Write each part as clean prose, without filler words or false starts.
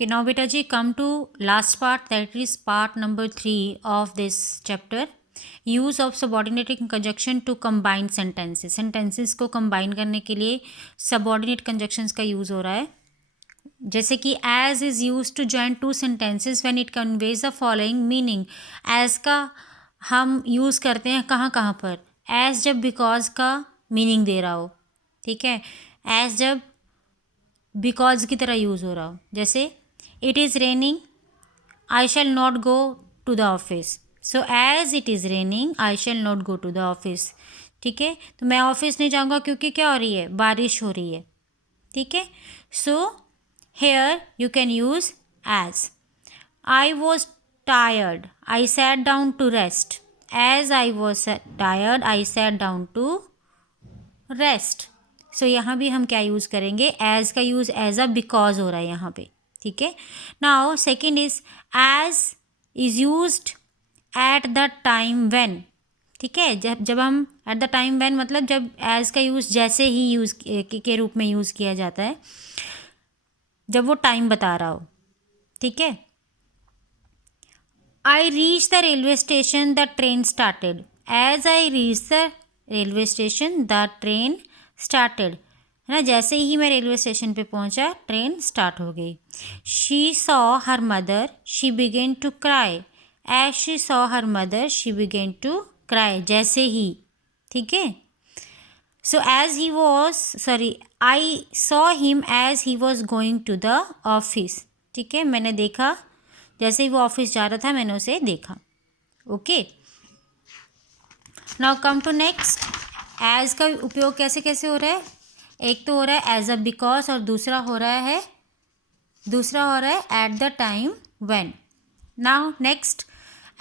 Okay, now beta ji come to last part, that is part number 3 of this chapter. Use of subordinating conjunction to combine sentences. Sentences को combine करने के लिए subordinate conjunctions का use हो रहा है. जैसे कि as is use to join two sentences when it conveys the following meaning. As का हम यूज़ करते हैं कहाँ कहाँ पर. एज जब बिकॉज का मीनिंग दे रहा हो, ठीक है. एज जब बिकॉज की तरह यूज़ हो रहा हो. जैसे it is raining, I shall not go to the office. So as it is raining I shall not go to the office. ठीक है, तो मैं ऑफिस नहीं जाऊँगा क्योंकि क्या हो रही है, बारिश हो रही है. ठीक है, so here you can use as. I was tired, I sat down to rest. As I was tired I sat down to rest. So यहाँ भी हम क्या यूज़ करेंगे, एज का यूज़ एज अ बिकॉज हो रहा है यहाँ पे. ठीक है, now second is as is used at the time when. ठीक है, जब हम एट द टाइम व्हेन मतलब जब एज का यूज़ जैसे ही यूज़ के रूप में यूज़ किया जाता है जब वो टाइम बता रहा हो. ठीक है, I reach the railway station the train started. As I reach the railway station the train started. है ना, जैसे ही मैं रेलवे स्टेशन पे पहुंचा ट्रेन स्टार्ट हो गई. She saw her mother she began to cry. As she saw her mother she began to cry. जैसे ही. ठीक है, so as he was I saw him as he was going to the office. ठीक है, मैंने देखा जैसे ही वो ऑफिस जा रहा था मैंने उसे देखा. Okay, now come to next. As का उपयोग कैसे कैसे हो रहा है. एक तो हो रहा है एज अ बिकॉज और दूसरा हो रहा है at the time when. Now next,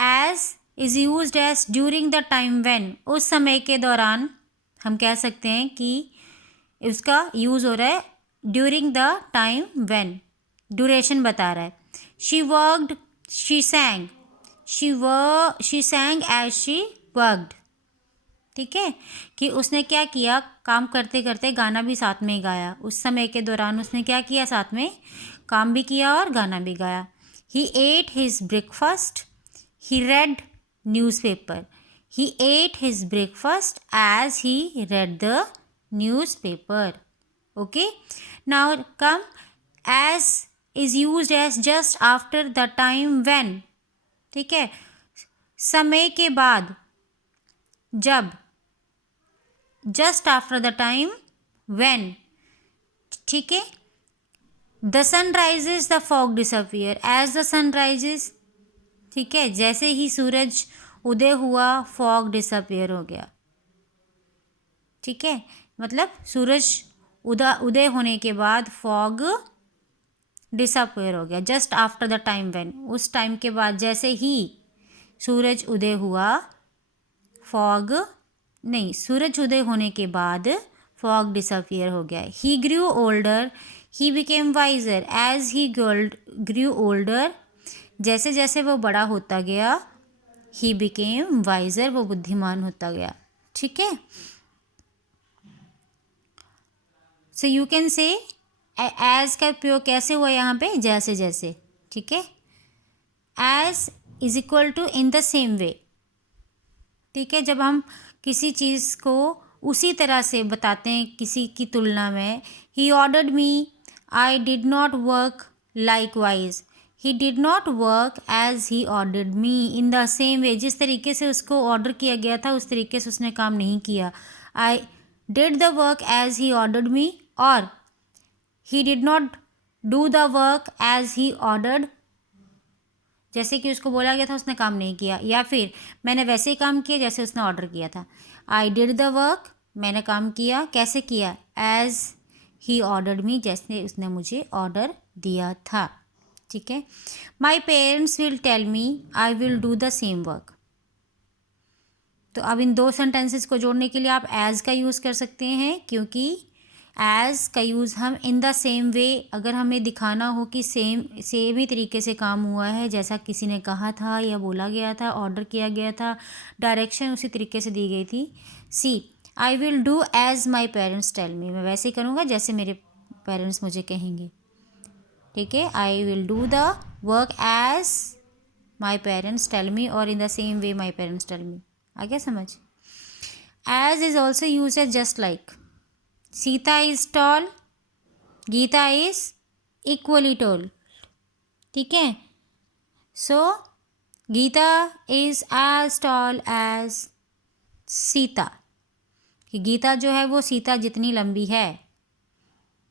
as is used as during the time when. उस समय के दौरान हम कह सकते हैं कि उसका यूज़ हो रहा है during the time when. Duration बता रहा है. She worked, she sang. She sang as she worked. ठीक है, कि उसने क्या किया, काम करते करते गाना भी साथ में गाया. उस समय के दौरान उसने क्या किया, साथ में काम भी किया और गाना भी गाया. He ate his breakfast, he read newspaper. He ate his breakfast as he read the newspaper. Okay, now come, as is used as just after the time when. ठीक है, समय के बाद जब, just after the time when. ठीक है, the sun rises the fog disappear. As the sun rises. ठीक है, जैसे ही सूरज उदय हुआ फॉग डिसअपियर हो गया. ठीक है, मतलब सूरज उदय होने के बाद फॉग डिसअपियर हो गया. Just after the time when, उस टाइम के बाद जैसे ही सूरज उदय हुआ फॉग नहीं, सूरज उदय होने के बाद फॉग डिसअपियर हो गया. He grew older, he became wiser. As he grew older, जैसे जैसे वो बड़ा होता गया ही बिकेम वाइजर, वो बुद्धिमान होता गया. ठीक है, so you can say as का उपयोग कैसे हुआ यहाँ पे, जैसे जैसे. ठीक है, as is equal to in the same way. ठीक है, जब हम किसी चीज़ को उसी तरह से बताते हैं किसी की तुलना में. He ordered me, I did not work likewise. He did not work as he ordered me. In the same way, जिस तरीके से उसको ऑर्डर किया गया था उस तरीके से उसने काम नहीं किया. I did the work as he ordered me, और he did not do the work as he ordered. जैसे कि उसको बोला गया था उसने काम नहीं किया. या फिर मैंने वैसे ही काम किया जैसे उसने ऑर्डर किया था. आई डिड द वर्क, मैंने काम किया, कैसे किया, एज ही ऑर्डर्ड मी, जैसे उसने मुझे ऑर्डर दिया था. ठीक है, my parents will tell me I will do the same work. तो अब इन दो सेंटेंसेस को जोड़ने के लिए आप एज का यूज़ कर सकते हैं, क्योंकि एज का यूज़ हम इन द सेम वे, अगर हमें दिखाना हो कि सेम ही तरीके से काम हुआ है जैसा किसी ने कहा था या बोला गया था, ऑर्डर किया गया था, डायरेक्शन उसी तरीके से दी गई थी. See, I will do as my parents tell me. मैं वैसे ही करूँगा जैसे मेरे पेरेंट्स मुझे कहेंगे. ठीक है, I will do the work as my parents tell me और in the same way my parents tell me. आ गया समझ? As is also use as just like. Sita is tall, Gita is equally tall. ठीक है, so Gita is as tall as Sita, कि गीता जो है वो सीता जितनी लंबी है।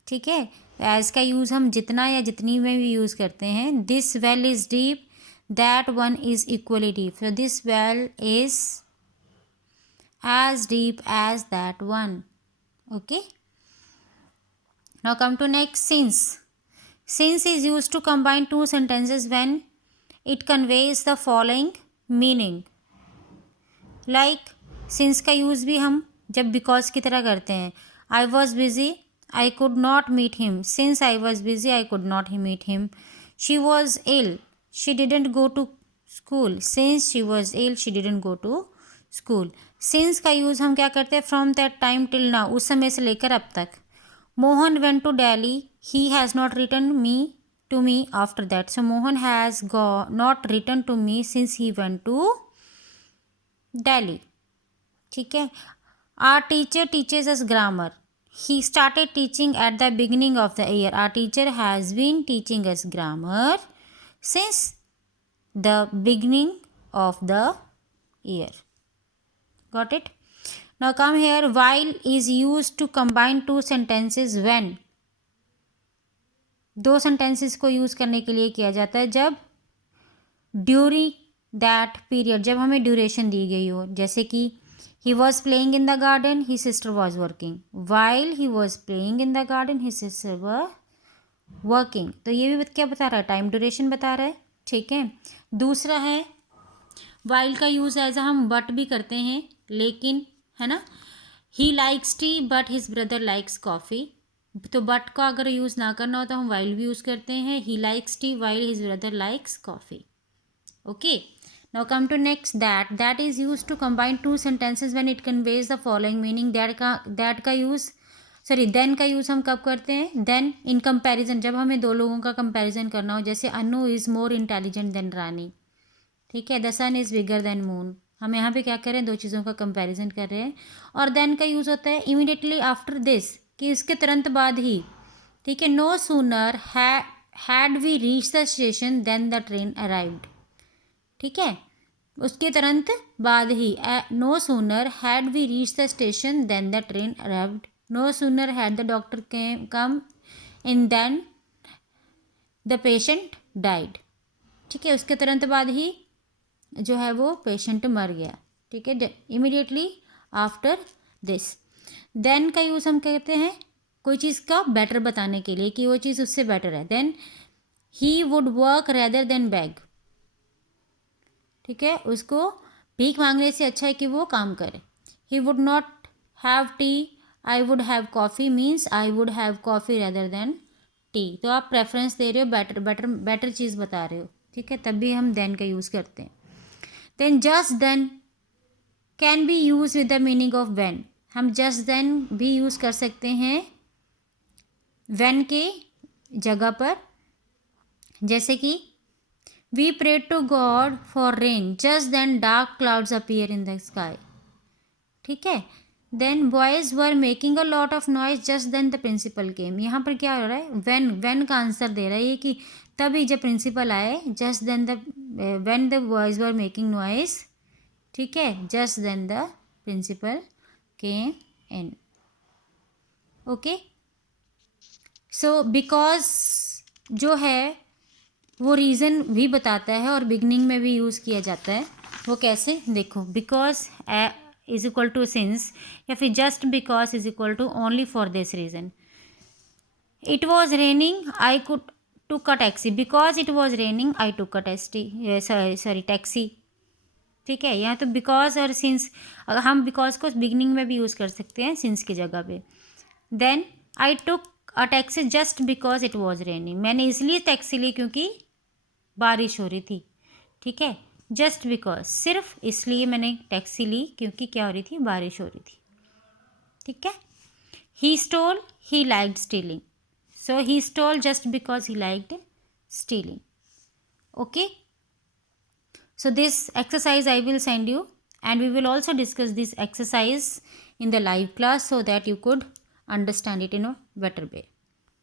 ठीक है, एज का यूज़ हम जितना या जितनी में भी यूज़ करते हैं। This well is deep, that one is equally deep, so this well is as deep as that one. Okay, now come to next, since. Since is use to combine two sentences when it conveys the following meaning. Like since का use भी हम जब because की तरह करते हैं। I was busy, I could not meet him. Since I was busy, I could not meet him. She was ill. She didn't go to school. Since she was ill, she didn't go to school. Since का use हम क्या करते हैं? From that time till now, उस समय से लेकर अब तक। Mohan went to Delhi. He has not written to me after that. So Mohan has not written to me since he went to Delhi. ठीक है, our teacher teaches us grammar. He started teaching at the beginning of the year. Our teacher has been teaching us grammar since the beginning of the year. Got it? Now come here. While is used to combine two sentences when. दो sentences को use करने के लिए किया जाता है जब during that period, जब हमें duration दी गई हो। जैसे कि he was playing in the garden, his sister was working. While he was playing in the garden, his sister was working. तो ये भी क्या बता रहा है? टाइम ड्यूरेशन बता रहा है। ठीक है, दूसरा है while का यूज़ एज हम बट भी करते हैं, लेकिन है ना। he likes tea but his brother likes coffee. तो बट को अगर यूज़ ना करना हो तो हम while भी यूज़ करते हैं। he likes tea while his brother likes coffee. Okay. Now come to next, that is used to combine two sentences when it conveys the following meaning. that का यूज़ then का use हम कब करते हैं? then in comparison, जब हमें दो लोगों का कंपैरिजन करना हो। जैसे Anu is more intelligent than Rani. ठीक है, the sun is bigger than moon. हम यहाँ पे क्या कर रहे हैं? दो चीज़ों का कंपैरिजन कर रहे हैं। और देन का यूज़ होता है इमीडिएटली आफ्टर दिस, कि इसके तुरंत बाद ही। ठीक है, no sooner had we reach the station then the train arrived. ठीक है, उसके तुरंत बाद ही। No sooner had we reach the station then the train arrived. No sooner had the doctor come in then the patient died. ठीक है, उसके तुरंत बाद ही जो है वो पेशेंट मर गया। ठीक है, इमीडिएटली आफ्टर दिस। देन का यूज़ हम कहते हैं कोई चीज़ का बेटर बताने के लिए, कि वो चीज़ उससे बेटर है। Than he would work rather than beg. ठीक है, उसको भीख मांगने से अच्छा है कि वो काम करे। He would not have T, I would have coffee means I would have coffee rather than T. तो आप प्रेफरेंस दे रहे हो, बेटर चीज़ बता रहे हो। ठीक है, तब भी हम देन का यूज़ करते हैं। Then just then can be use with the meaning of when. हम जस्ट देन भी यूज़ कर सकते हैं व्हेन के जगह पर। जैसे कि we pray to God for rain, just then dark clouds appear in the sky. ठीक है, then boys were making a lot of noise, just then the principal came. यहाँ पर क्या हो रहा है? व्हेन का आंसर दे रहा है ये, कि तभी जब प्रिंसिपल आए। Just then the when the boys were making noise. ठीक है, just then the principal came in. Okay, so because जो है वो रीज़न भी बताता है और बिगनिंग में भी यूज़ किया जाता है। वो कैसे? देखो, because is equal to since, या फिर just because is equal to only for this reason. It was raining, I could took a taxi. Because it was raining, I took a taxi. ठीक है, यहाँ तो बिकॉज और since, हम because को beginning में भी यूज़ कर सकते हैं सिंस की जगह पे। Then I took a taxi just because it was raining. मैंने इसलिए टैक्सी ली क्योंकि बारिश हो रही थी। ठीक है, जस्ट बिकॉज, सिर्फ इसलिए मैंने टैक्सी ली क्योंकि क्या हो रही थी? बारिश हो रही थी। ठीक है, he stole, he liked stealing. So he stole just because he liked stealing. Okay. So this exercise I will send you, and we will also discuss this exercise in the live class so that you could understand it in a better way.